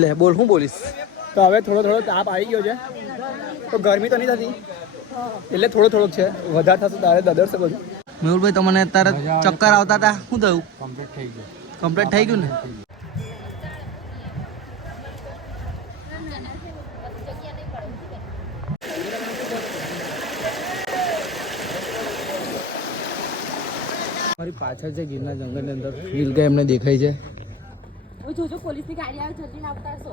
લે બોલ હું બોલીશ તો હવે થોડો તાપ આવી ગયો છે તો ગરમી તો નહીં થતી એટલે થોડોક છે વધારે થશે તારે દદરશે બધું. મેહુલભાઈ તમને અત્યારે ચક્કર આવતા હતા શું થયું? કમ્પ્લીટ થઈ ગયું ને? મારી પાછળ છે ગીરના જંગલની અંદર નીલગાય એમને દેખાય છે. જોજો પોલીસની ગાડી આવે જલ્દી ના ઉતારશો.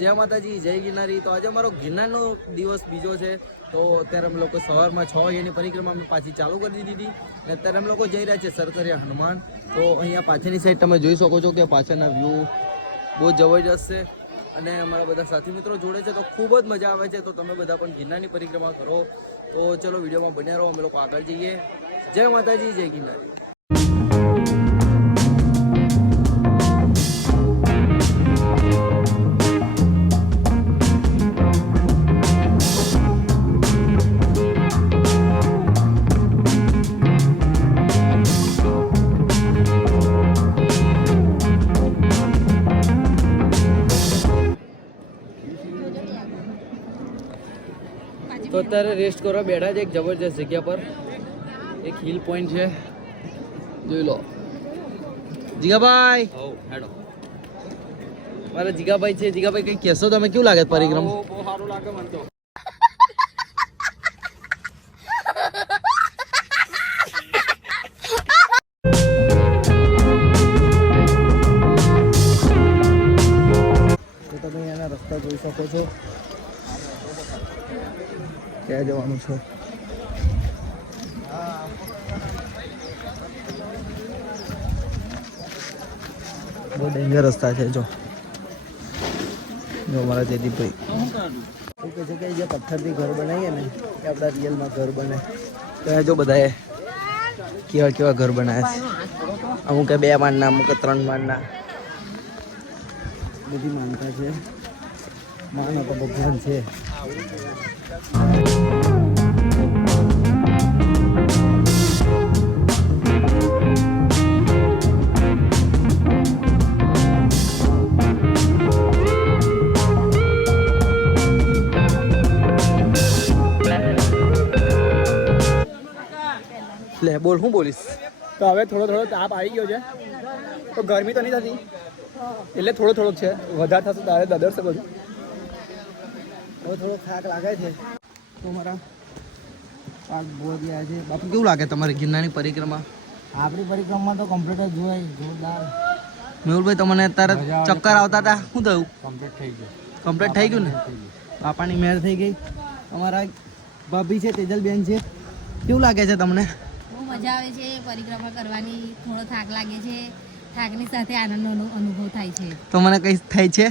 જય માતાજી, જય ગિરનારી. તો આજે અમારો ગિરનારનો દિવસ બીજો છે. તો અત્યારે અમે લોકો સવારમાં 6 વાગ્યાની પરિક્રમા અમે પાછી ચાલુ કરી દીધી અને અત્યારે અમે લોકો જઈ રહ્યા છીએ સરકરિયા હનુમાન. તો અહીંયા પાછળની સાઈડ તમે જોઈ શકો છો કે પાછળના વ્યૂ બહુ જબરજસ્ત છે અને અમારા બધા સાથી મિત્રો જોડે છે તો ખૂબ જ મજા આવે છે. તો તમે બધા પણ ગિરનારની પરિક્રમા કરો. તો ચલો વિડીયોમાં બન્યા રહો, અમે લોકો આગળ જઈએ. જય માતાજી, જય ગિરનારી. તો અત્યારે રેસ્ટ કરવા બેઠા છે એક જબરજસ્ત જગ્યા પર. એક હિલ પોઈન્ટ છે, જોઈ લો. જીગાભાઈ, મારા જીગાભાઈ છે. જીગાભાઈ કઈ કહેશો તમે? કેવું લાગે પરિક્રમા? બહુ સારું લાગે મને તો. તમે એના રસ્તા જોઈ શકો છો. ક્યાં જવાનું છે? બહુ ડેન્જર રસ્તા છે. જો મારા જયદીપભાઈ એવું કહે છે કે જે પથ્થરથી ઘર બનાવીએ ને એ આપણા રિયલમાં ઘર બને. તો જો બધાએ કેવા ઘર બનાવ્યા છે. અમુક 2 માળના, અમુક 3 માળના. બધી માનતા છે. માનો તો ભગવાન છે. લે બોલ હું બોલીશ. તો હવે થોડો તાપ આવી ગયો છે તો ગરમી તો નહીં થતી એટલે થોડોક છે વધારે થશે તારે દદરશે બધું. હવે થોડો થાક લાગે છે તો મારા પાક બહુ ગયા છે. બાપુ કેવું લાગે તમારે ગિરનારની પરિક્રમા? આપણી પરિક્રમા તો કમ્પ્લીટ જ હોય, જોરદાર. મેહુલભાઈ તમને અત્યારે ચક્કર આવતા હતા શું થયું? કમ્પ્લીટ થઈ ગયું ને? બાપાની મહેર થઈ ગઈ. અમારા ભાભી છે, તેજલબેન છે. કેવું લાગે છે તમને? બહુ મજા આવે છે પરિક્રમા કરવાની. થોડો થાક લાગે છે, થાકની સાથે આનંદનો અનુભવ થાય છે. તો મને કઈ થાય છે?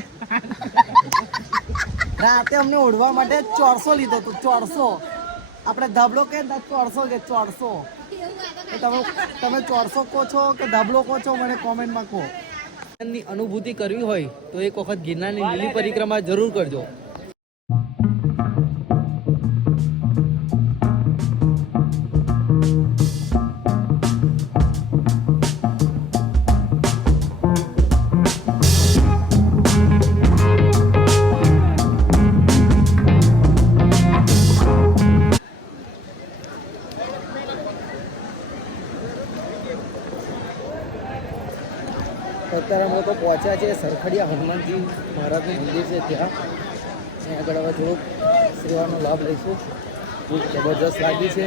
રાતે અમને ઓઢવા માટે 400 લીધો તો 400. આપણે ધબલો કે 400 કે 400. તમે 400 કહો છો કે ધાબળો કહો છો મને કોમેન્ટમાં કહો. ની અનુભૂતિ કરવી હોય તો એક વખત ગિરનારની લીલી પરિક્રમા જરૂર કરજો. અત્યારે અમે લોકો પહોંચ્યા છે સરખડિયા હનુમાનજી મહારાજનું મંદિર છે ત્યાં. ત્યાં આગળ હવે થોડુંક સેવાનો લાભ લઈશું. ખૂબ જબરજસ્ત લાગી છે.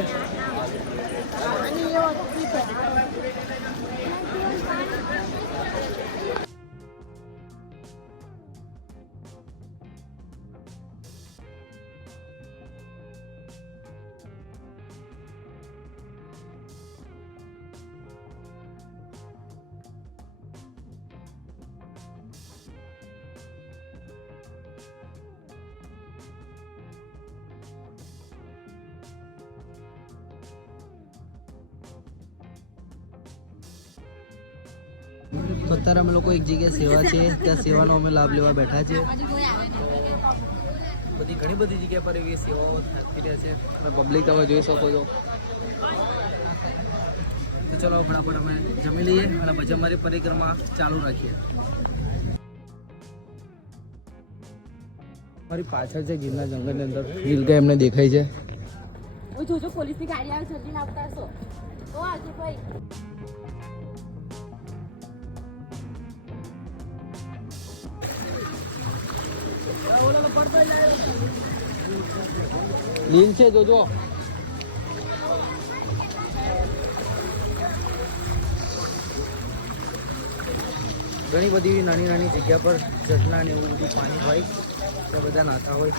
તો અત્યારે અમે લોકો એક જગ્યાએ સેવા છે ત્યાં સેવાનો અમે લાભ લેવા બેઠા છે. ઘણી બધી જગ્યા પર એવી સેવાઓ થતી રહે છે. તમે પબ્લિક તમે જોઈ શકો છો. તો ચલો ફટાફટ અમે જમી લઈએ અને પછી અમારી પરિક્રમા ચાલુ રાખીએ. મારી પાછળ છે ગીરના જંગલની અંદર નીલગાય એમને દેખાય છે. જોજો પોલીસની ગાડી આવે જલ્દી ના આવતાશો. ઓ આજુ ભાઈ લીલ છે જોજો. ઘણી બધી નાની નાની જગ્યા પર ઝટના ને એવું બધું પાણી હોય ત્યાં બધા નાતા હોય.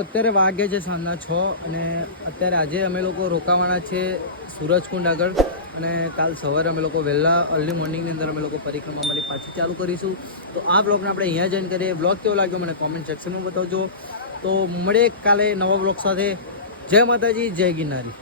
અત્યારે વાગે છે સાંજના 6 અને અત્યારે આજે અમે લોકો રોકાવાના છે સૂરજકુંડ આગળ અને કાલ સવારે અમે લોકો વહેલા અર્લી મોર્નિંગની અંદર અમે લોકો પરિક્રમા અમારી પાછી ચાલુ કરીશું. તો આ બ્લોગને આપણે અહીંયા જોઈન કરીએ. બ્લોગ કેવો લાગ્યો મને કોમેન્ટ સેક્શનમાં બતાવજો. તો મળીએ કાલે નવા બ્લોગ સાથે. જય માતાજી, જય ગિરનારી.